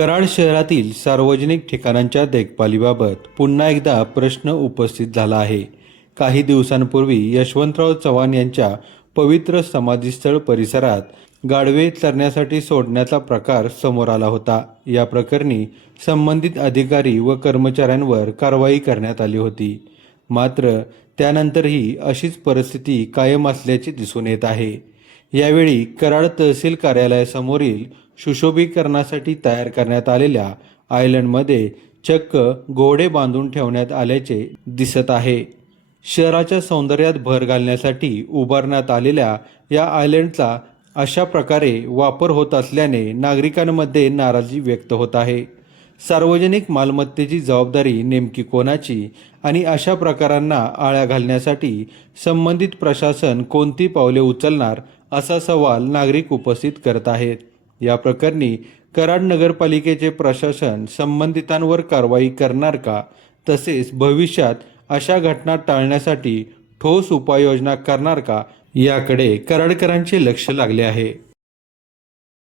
कराड शहरातील सार्वजनिक ठिकाणांच्या देखभालीबाबत पुन्हा एकदा प्रश्न उपस्थित झाला आहे। काही दिवसांपूर्वी यशवंतराव चव्हाण यांच्या पवित्र समाधीस्थळ परिसरात गाढवे चरण्यासाठी सोडण्याचा प्रकार समोर आला होता। या प्रकरणी संबंधित अधिकारी व कर्मचाऱ्यांवर कारवाई करण्यात आली होती। मात्र त्यानंतरही अशीच परिस्थिती कायम असल्याचे दिसून येत आहे। यावेळी कराड तहसील कार्यालयासमोरील सुशोभीकरणासाठी तयार करण्यात आलेल्या आयलंडमध्ये चक्क घोडे बांधून ठेवण्यात आल्याचे दिसत आहे। शहराच्या सौंदर्यात भर घालण्यासाठी उभारण्यात आलेल्या या आयलंडचा अशा प्रकारे वापर होत असल्याने नागरिकांमध्ये नाराजी व्यक्त होत आहे। सार्वजनिक मालमत्तेची जबाबदारी नेमकी कोणाची आणि अशा प्रकारांना आळा घालण्यासाठी संबंधित प्रशासन कोणती पावले उचलणार असा सवाल नागरिक उपस्थित करत आहेत। या प्रकरणी कराड नगरपालिकेचे प्रशासन संबंधितांवर कारवाई करणार का, तसेच भविष्यात अशा घटना टाळण्यासाठी ठोस उपाययोजना करणार का, याकडे कराडकरांचे लक्ष लागले आहे।